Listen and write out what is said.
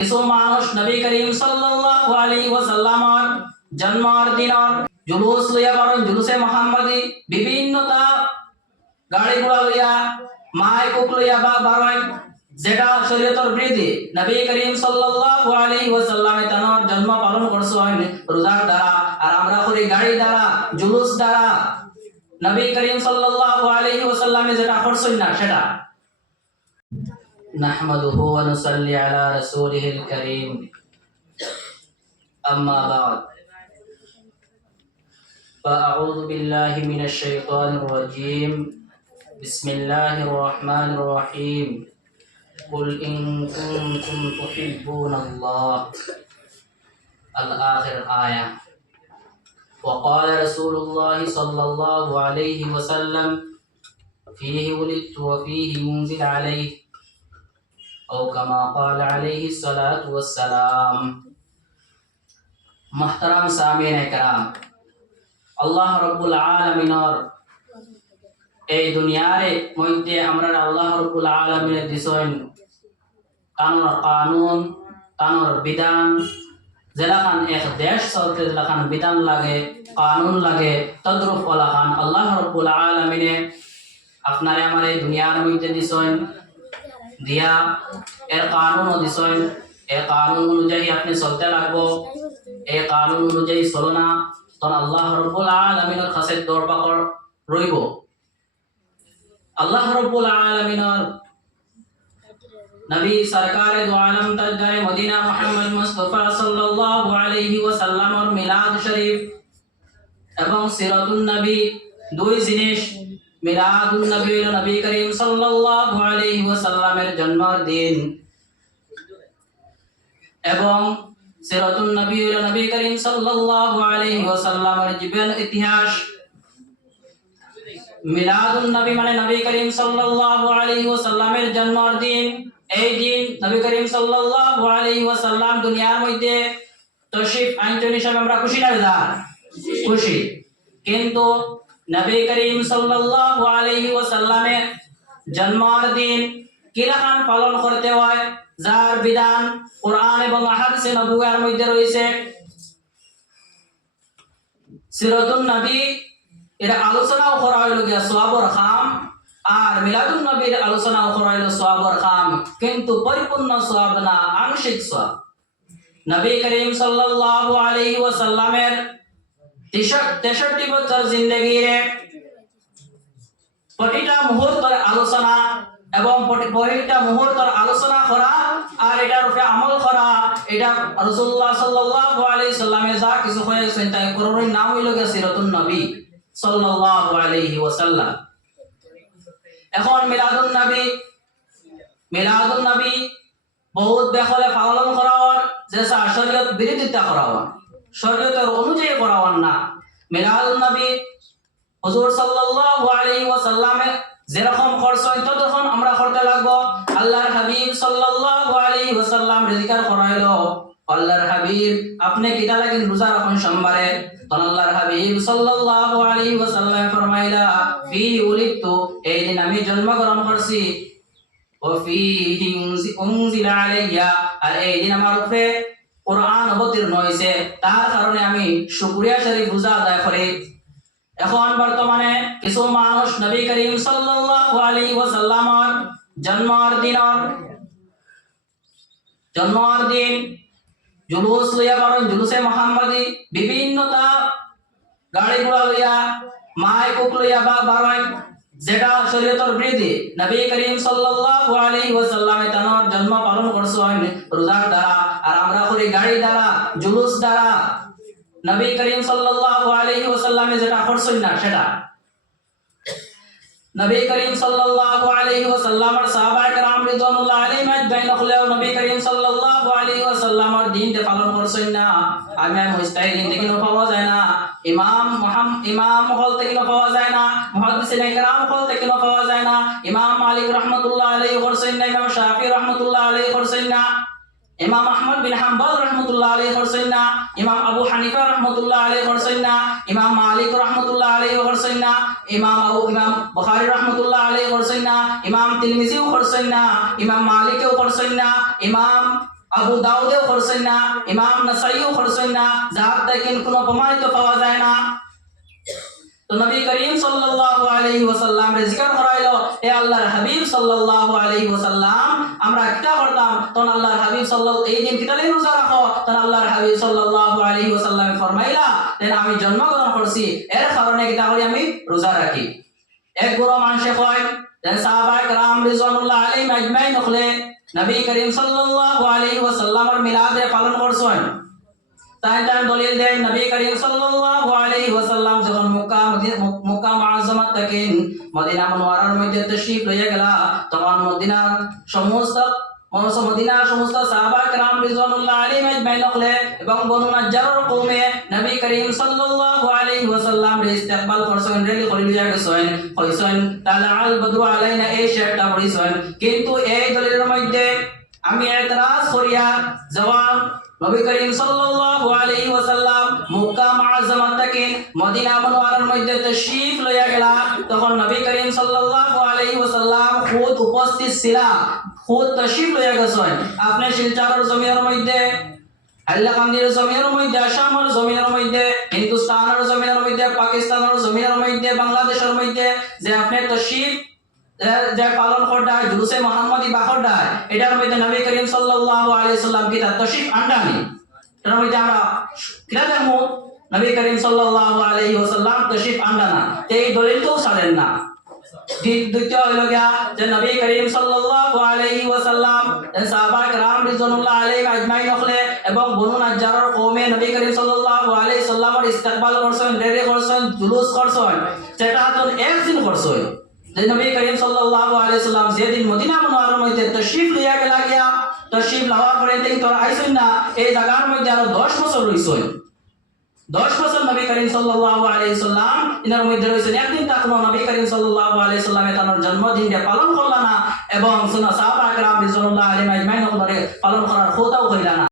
কিছু মানুষ নবী করিম সাল্লাল্লাহু আলাইহি ওয়াসাল্লামের জন্মের দিনের জুলুস লইয়া পারেন, জুলুসে মুহাম্মাদি বিভিন্নতা গাড়ি ঘোড়া লইয়া মাইক লইয়া বারেন, যেটা শরীয়তের বিরোধী। নবী করিম সাল্লাল্লাহু আলাইহি ওয়াসাল্লামে তার জন্ম পালন করছেন রোজার দ্বারা, আর আমরা করি গাড়ি দ্বারা, জুলুস দ্বারা। নবী করিম সাল্লাল্লাহু আলাইহি ওয়াসাল্লামে যেটা করছেন না সেটা। নাহমাদুহু ওয়া নুসাল্লি আলা রাসূলিহিল কারীম। আম্মা বা'দ। ফাআউযু বিল্লাহি মিনাশ শাইতানির রাজীম। বিসমিল্লাহির রহমানির রহিম। কুল ইন কুনতুম তুহিব্বুনাল্লাহ। আল-আখির আয়াহ। وقال رسول الله صلى الله عليه وسلم فيه ولدت وفيه ينزل عليه أو كما قال عليه الصلاة والسلام। محترم सामीन کرام, আল্লাহ রব্বুল আলামিনের এই দুনিয়ার মধ্যে আমরা আল্লাহ রব্বুল আলামিনের দিছেন কানুন তানোর বিধান। যেলাখান এক দেশ চলতে যেলাখান বিধান লাগে, কানুন লাগে, তদ্রুপ ওলাখান আল্লাহ রব্বুল আলামিনে আপনারে আমার এই দুনিয়ার মধ্যে দিছেন, দিয়া এর কানুনও দিছেন। এই কানুন অনুযায়ী আপনি চলতে লাগবো। এই কানুন অনুযায়ী চলো না, তখন আল্লাহ রব্বুল আলামিনের কাছে দরপাকড় রইব। আল্লাহ রব্বুল আলামিনের নবী সরকারে দো আলম তাজদারে মদিনা মুহাম্মদ মুস্তাফা সাল্লাল্লাহু আলাইহি ওয়াসাল্লামের মিলাদ শরীফ এবং সিরাতুন নবী দুই জিনিস। মিলাদুন নবী হলো নবী করিম সাল্লাল্লাহু আলাইহি ওয়াসাল্লামের জন্মের দিন, এবং সিরাতুন নবী হলো নবী করিম সাল্লাল্লাহু আলাইহি ওয়াসাল্লামের জীবন ইতিহাস। মিলাদুন নবী মানে নবী করিম সাল্লাল্লাহু আলাইহি ওয়াসাল্লামের জন্মের দিন। এই দিন নবী করিম সাল্লাল্লাহু আলাইহি ওয়াসাল্লাম দুনিয়ার মধ্যে তশরিফ আনছেন হিসাবে আমরা খুশি না বেজার? খুশি। কিন্তু নবী করিম সাল্লাল্লাহু আলাইহি ওয়াসাল্লামের জন্মের দিন কিরকম পালন করতে হয়, যার বিধান কোরআন এবং হাদিসে নবুয়্যার মধ্যে রয়েছে। সিরাতুন নবী এর আলোচনাও করা হইল গিয়া সওয়াবর খাম, আর মিলাদুন নবীর আলোচনাও করা হইল সওয়াবর খাম, কিন্তু পরিপূর্ণ সওয়াব না, আংশিক সওয়াব। নবী করিম সাল্লাল্লাহু আলাইহি ওয়াসাল্লামের 63 বছর জিন্দেগিরে প্রতিটা মুহূর্তের আলোচনা এবং প্রতিটা মুহূর্তের আলোচনা করা আর এটার উপরে আমল করা, এটা রাসূলুল্লাহ সাল্লাল্লাহু আলাইহি সাল্লামে যা কিছু হয়েছে তাই কোরআনের নাম হইল গিয়া সিরাতুন নবী সাল্লাল্লাহু আলাইহি ওয়াসাল্লাম। এখন মিলাদুন নবী বহুত বেখলে পালন করা হয়, যে শরীয়ত বিরোধিতা করা হয়, শরীয়তের অনুযায়ী করা হয় না। মিলাদুন নবী হুজুর সাল্লাল্লাহু আলাইহি ওয়াসাল্লামে যেরকম করছেন ততক্ষণ আমরা করতে লাগবো। আল্লাহর হাবিব সাল্লাল্লাহু আলাইহি ওয়াসাল্লাম জিকির করাইলো, আল্লাহর হাবিব আপনি কিতা লাগেন রোজা রাখুন সোমবারে। তখন আল্লাহর হাবিব সাল্লাল্লাহু আলাইহি ওয়াসাল্লাম ফরমাইলা ফি উলিদতু, এই দিন আমি জন্মগ্রহণ করছি, ওয়া ফিহি উনজিলা আলাইয়া, আর এই দিন আমার উপরে কোরআন অবতীর্ণ হয়েছে, তার কারণে আমি শুকরিয়া শরীফ রোজা আদায় করি। এখন বর্তমানে কিছু মানুষ নবী করিম সাল্লাল্লাহু আলাইহি ওয়াসাল্লামের জন্মের দিন জুলুস লইয়া পারেন, জুলুসে মুহাম্মাদি বিভিন্নতা গাড়ি ঘোড়া লইয়া মাইক লইয়া বারেন, যেটা শরীয়তের বিরোধী। নবী করিম সাল্লাল্লাহু আলাইহি ওয়াসাল্লামে তার জন্ম পালন করছেন রোজার দ্বারা, আর আমরা করি গাড়ি দ্বারা, জুলুস দ্বারা। নবী করিম সাল্লাল্লাহু আলাইহি ওয়াসাল্লামে যেটা করছেন না সেটা। নবী করিম সাল্লাল্লাহু আলাইহি ওয়াসাল্লামের সাহাবায়ে কেরাম রিদওয়ানুল্লাহি আলাইহিম আজমাইন হলেও নবী করিম সাল্লাল্লাহু আলাইহি ওয়াসাল্লামের দ্বীনকে পালন করছেন না। আমি মুস্তাহিদিন থেকে পাওয়া যায় না, ইমাম হল থেকে পাওয়া যায় না, মুহাদ্দিসিনে কেরাম হল থেকে পাওয়া যায় না। ইমাম মালিক রাহমাতুল্লাহি আলাইহি করছেন না, ইমাম শাফি রাহমাতুল্লাহি আলাইহি করছেন না, ইমাম আহমদ বিন হাম্বল রাহমাতুল্লাহি আলাইহি করছেন না, ইমাম আবু হানিফা রাহমাতুল্লাহি আলাইহি করছেন না, ইমাম মালিক রাহমাতুল্লাহি আলাইহি করছেন না, ইমাম বুখারী রাহমাতুল্লাহি আলাইহি করছেন না, ইমাম তিরমিজিও করছেন না, ইমাম মালিকও করছেন না, ইমাম আবু দাউদেও করছেন না, ইমাম নাসাইও করছেন না, যার থেকে কোনো প্রমাণিত পাওয়া যায় না। তো নবী করিম সাল্লাল্লাহু আলাইহি ওয়াসাল্লাম রে জিকির করাইলো, এ আল্লাহর হাবিব সাল্লাল্লাহু আলাইহি ওয়াসাল্লাম আমরা কিতা করতাম, তখন আল্লাহর হাবিব সাল্লাল্লাহু এই দিন কিতা লাগি রোজা রাখো, তখন আল্লাহর হাবিব সাল্লাল্লাহু আলাইহি ওয়াসাল্লাম ফরমাইলা, দেন আমি জন্মগ্রহণ করছি এর কারণে কিতা করি আমি রোজা রাখি। এক বড় মানুষে কয়, দেন সাহাবায়ে কেরাম রিজওয়ানুল্লাহ আলাইহিম আজমাইন হলে নবী করিম সাল্লাল্লাহু আলাইহি ওয়াসাল্লামের মিলাদে পালন করছেন। তাই দলিল দেন নবী করিম সাল্লাল্লাহু আলাইহি ওয়াসাল্লাম যখন মক্কা মুআজ্জামাত থেকে মদিনা মুনওয়ারার মধ্যে তাশরীফ লইয়া গেলা, তখন মদিনার সমস্ত সাহাবা کرام রিজওয়ানুল্লাহ আলাইহিম আজমাইন হলে এবং বনু নাজ্জারের কওমে নবী করিম সাল্লাল্লাহু আলাইহি ওয়াসাল্লাম রে ইস্তেকবাল করছেন, রেলি করে লইয়া গেছেন, কইছেন তালাল বদরু আলাইনা এই শেরটা পড়িছেন। কিন্তু এই দলিলের মধ্যে আমি এতরাজ করিয়া জবাব, নবী করিম সাল্লাল্লাহু আলাইহি ওয়াসাল্লাম মক্কা মুআজ্জামাত থেকে মদিনা মুনওয়ারার মধ্যে তাশরীফ লইয়া গেলা, তখন নবী করিম সাল্লাল্লাহু আলাইহি ওয়াসাল্লাম খুদ উপস্থিত ছিলা, খুদ তাশরীফ লইয়া গেছেন। আপনি শিলচরের জমিনের মধ্যে, হাইলাকান্দির জমিনের মধ্যে, আসামের জমিনের মধ্যে, হিন্দুস্তানের জমিনের মধ্যে, পাকিস্তানের জমিনের মধ্যে, বাংলাদেশের মধ্যে যে আপনি তাশরীফ যে পালন করতে জুলুসে মুহাম্মাদি বাহরটা, এটার মধ্যে নবী করিম সাল্লাল্লাহু আলাইহি ওয়াসাল্লাম কি তাশরীফ আনদানি, এটার মধ্যে আমরা কিরা দেখো নবী করিম সাল্লাল্লাহু আলাইহি ওয়াসাল্লাম তাশরীফ আনদানা, এই দলিল তো ছাড়েন না। দ্বিতীয় হলো গিয়া যে নবী করিম সাল্লাল্লাহু আলাইহি ওয়াসাল্লাম সাহাবা کرام রিজওয়ানুল্লাহ আলাইহিম আজমাইন হলে এবং বনু নাজ্জারের কওমে নবী করিম সাল্লাল্লাহু আলাইহি সাল্লামের ইস্তেকবাল করছেন, রেডি করছেন, জুলুস করছেন, সেটা তো একদিন করছেন। যে নবী করিম সাল্লাল্লাহু আলাইহি সাল্লাম যেদিন মদিনা মুনওয়ারার মধ্যে তাশরীফ লইয়া গেলা গিয়া, তাশরীফ লওয়ার পরে থেকে তোর আইছেন না, এই জায়গার মধ্যে আরো 10 বছর রইছেন। 10 বছর নবী করিম সাল্লাল্লাহু আলাইহি সাল্লাম ইনার মধ্যে রইছেন, একদিন তাকনো নবী করিম সাল্লাল্লাহু আলাইহি সাল্লামে তার জন্মদিনটা পালন করলা না এবং সাহাবা کرام রিজওয়ানুল্লাহ আলাইহিম আজমাইন পালন করার খোদাও কইলা না।